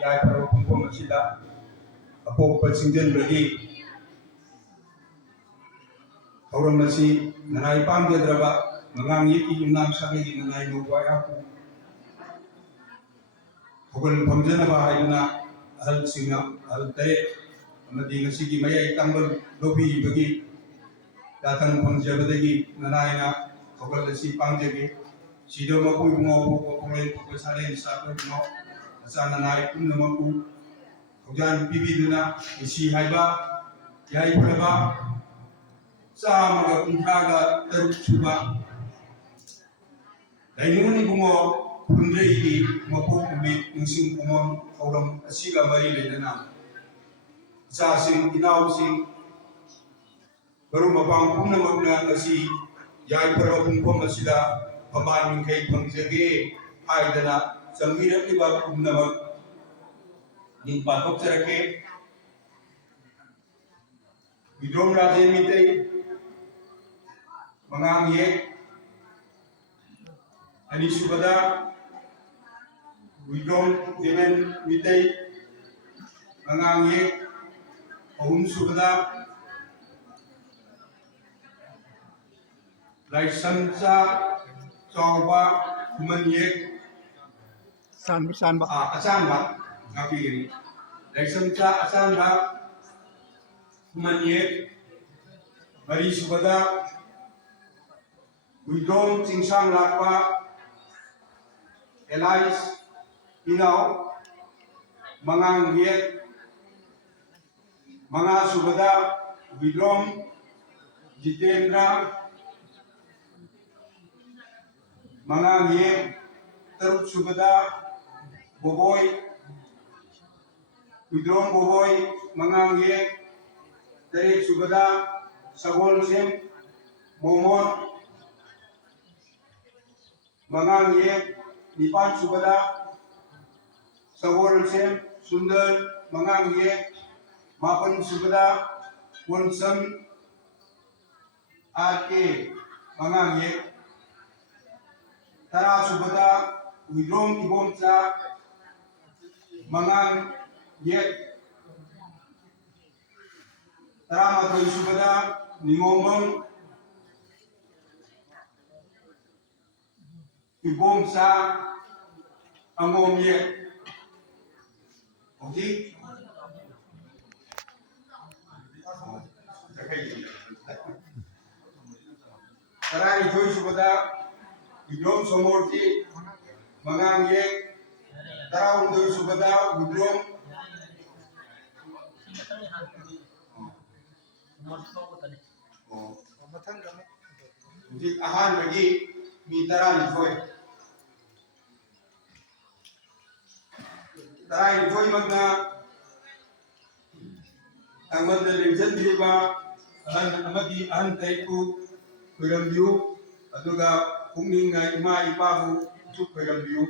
ꯌꯥꯏꯐꯔꯕ ꯄꯨꯡꯐꯝ ꯑꯁꯤꯗ ꯑꯄꯣꯛꯄ ꯆꯤꯡꯖꯟꯕꯒꯤ ꯊꯧꯔꯝ ꯑꯁꯤ ꯅꯅꯥꯏ ꯄꯥꯝꯖꯗ꯭ꯔꯕ ꯃꯉꯥꯡ ꯌꯦꯛꯀꯤ ꯌꯨꯝꯅꯥꯝ ꯁꯥꯒꯩꯒꯤ ꯅꯅꯥꯏ ꯅꯧꯕ ꯑꯩꯍꯥꯛꯄꯨ ꯊꯧꯒꯜ ꯐꯝꯖꯅꯕ ꯍꯥꯏꯗꯨꯅ ꯑꯍꯜꯁꯤꯡꯅ ꯑꯍꯜ ꯇꯔꯦꯠ ꯑꯃꯗꯤ ꯉꯁꯤꯒꯤ ꯃꯌꯥꯏ ꯇꯥꯡꯕꯜ ꯂꯧꯕꯤꯔꯤꯕꯒꯤ ꯌꯥꯊꯪ ꯐꯪꯖꯕꯗꯒꯤ ꯅꯅꯥꯏꯅ ꯊꯧꯒꯜ ꯑꯁꯤ ꯄꯥꯡꯖꯒꯦ꯫ ꯁꯤꯗ ꯃꯄꯨ ꯏꯕꯨꯡꯉꯣ ꯄꯣꯛꯄ ꯄꯣꯛꯂꯦꯟ ꯄꯣꯛꯄ ꯁꯥꯂꯦꯟ ꯁꯥꯄ ꯏꯕꯨꯡꯉꯣ ꯃꯆꯥ ꯅꯅꯥꯏ ꯄꯨꯝꯅꯃꯛꯄꯨ ꯊꯧꯖꯥꯟ ꯄꯤꯕꯤꯗꯨꯅ ꯉꯁꯤ ꯍꯥꯏꯕ ꯌꯥꯏꯐꯔꯕ 136 ꯁꯨꯕ ꯂꯩꯉꯣꯟ ꯏꯕꯨꯡꯉꯣ ꯐꯨꯟꯗ꯭ꯔꯩꯒꯤ ꯃꯄꯣꯛ ꯅꯨꯃꯤꯠ ꯅꯤꯡꯁꯤꯡ ꯀꯨꯝꯑꯣꯟ ꯊꯧꯔꯝ ꯑꯁꯤꯒ ꯃꯔꯤ ꯂꯩꯅꯅ ꯏꯆꯥꯁꯤꯡ ꯏꯅꯥꯎꯁꯤꯡ ꯃꯔꯨꯞ ꯃꯄꯥꯡ ꯄꯨꯝꯅꯃꯛꯅ ꯉꯁꯤ ꯌꯥꯏꯐꯔꯕ ꯄꯨꯡꯐꯝ ꯑꯁꯤꯗ ꯐꯝꯕꯥꯜ ꯃꯤꯡꯈꯩ ꯐꯪꯖꯒꯦ ꯍꯥꯏꯗꯅ ꯆꯪꯕꯤꯔꯛꯂꯤꯕ ꯄꯨꯝꯅꯃꯛ ꯃꯤꯡ ꯄꯥꯡꯊꯣꯛꯆꯔꯛꯀꯦ꯫ ꯋꯤꯗ꯭ꯔꯣꯝ ꯔꯥꯖꯦꯟ ꯃꯤꯇꯩ ꯃꯉꯥꯡ ꯌꯦꯛ ꯑꯅꯤꯁꯨꯕꯗ ꯋꯤꯗ꯭ꯔꯣꯝ ꯖꯦꯃꯦꯟ ꯃꯤꯇꯩ ꯃꯉꯥꯡ ꯌꯦꯛ ꯑꯍꯨꯝꯁꯨꯕꯗ ꯂꯥꯏꯁꯝꯆꯥ ꯆꯥꯎꯕ ꯈꯨꯃꯟ ꯌꯦꯛ ꯑꯆꯥꯟꯕ ꯉꯥꯛꯄꯤꯒꯅꯤ ꯂꯥꯏꯁꯝꯆꯥ ꯑꯆꯥꯟꯕ ꯈꯨꯃꯟ ꯌꯦꯛ ꯃꯔꯤꯁꯨꯕꯗ ꯋꯤꯗ꯭ꯔꯣꯝ ꯆꯤꯡꯁꯥꯡ ꯂꯥꯛꯄ ꯑꯦꯂꯥꯏꯁ ꯏꯅꯥꯎ ꯃꯉꯥꯡ ꯌꯦꯛ ꯃꯉꯥꯁꯨꯕꯗ ꯋꯤꯗ꯭ꯔꯣꯝ ꯖꯤꯇꯦꯟꯗ꯭ꯔ ꯃꯉꯥꯡ ꯌꯦꯛ ꯇꯔꯨꯛꯁꯨꯕꯗ ꯕꯣꯕꯣꯏ ꯋꯤꯗ꯭ꯔꯣꯝ ꯕꯣꯕꯣꯏ ꯃꯉꯥꯡ ꯌꯦꯛ ꯇꯔꯦꯠꯁꯨꯕꯗ ꯁꯒꯣꯜꯁꯦꯝ ꯃꯣꯃꯣꯟ ꯃꯉꯥꯡ ꯌꯦꯛ ꯅꯤꯄꯥꯟꯁꯨꯕꯗ ꯁꯒꯣꯜꯁꯦꯝ ꯁꯨꯟꯗꯔ ꯃꯉꯥꯡ ꯌꯦꯛ ꯃꯥꯄꯟꯁꯨꯕꯗ ꯀꯣꯟꯁꯝ RK ꯃꯉꯥꯡ ꯌꯦꯛ ꯇꯔꯥꯁꯨꯕꯗ ꯋꯤꯗ꯭ꯔꯣꯝ ꯏꯕꯣꯝꯆꯥ ꯃꯉꯥꯡ ꯌꯦꯛ ꯇꯔꯥꯃꯥꯊꯣꯏꯁꯨꯕꯗ ꯅꯤꯉꯣꯝꯕꯝ ꯏꯕꯣꯝꯆꯥ ꯑꯉꯣꯝ ꯌꯦꯛ ꯍꯧꯖꯤꯛ ꯇꯔꯥꯅꯤꯊꯣꯏꯁꯨꯕꯗ ꯋꯤꯗ꯭ꯔꯣꯝ ꯁꯣꯃꯣꯔꯇꯤ ꯃꯉꯥꯡ ꯌꯦꯛ ꯇꯔꯥꯍꯨꯝꯗꯣꯏꯁꯨꯕꯗ ꯋꯤꯗ꯭ꯔꯣꯝ ꯍꯧꯖꯤꯛ ꯑꯍꯥꯟꯕꯒꯤ ꯃꯤ 12 ꯇꯥꯡꯕꯟꯗ ꯂꯦꯡꯖꯟꯕꯤꯔꯤꯕ ꯑꯍꯜ ꯑꯃꯗꯤ ꯑꯍꯟ ꯇꯔꯦꯠꯄꯨ ꯈꯣꯏꯔꯝꯕꯤꯌꯨ ꯑꯗꯨꯒ ꯄꯨꯛꯅꯤꯡꯅ ꯏꯃꯥ ꯏꯄꯥꯕꯨ ꯈꯣꯏꯔꯝꯕꯤꯌꯨ꯫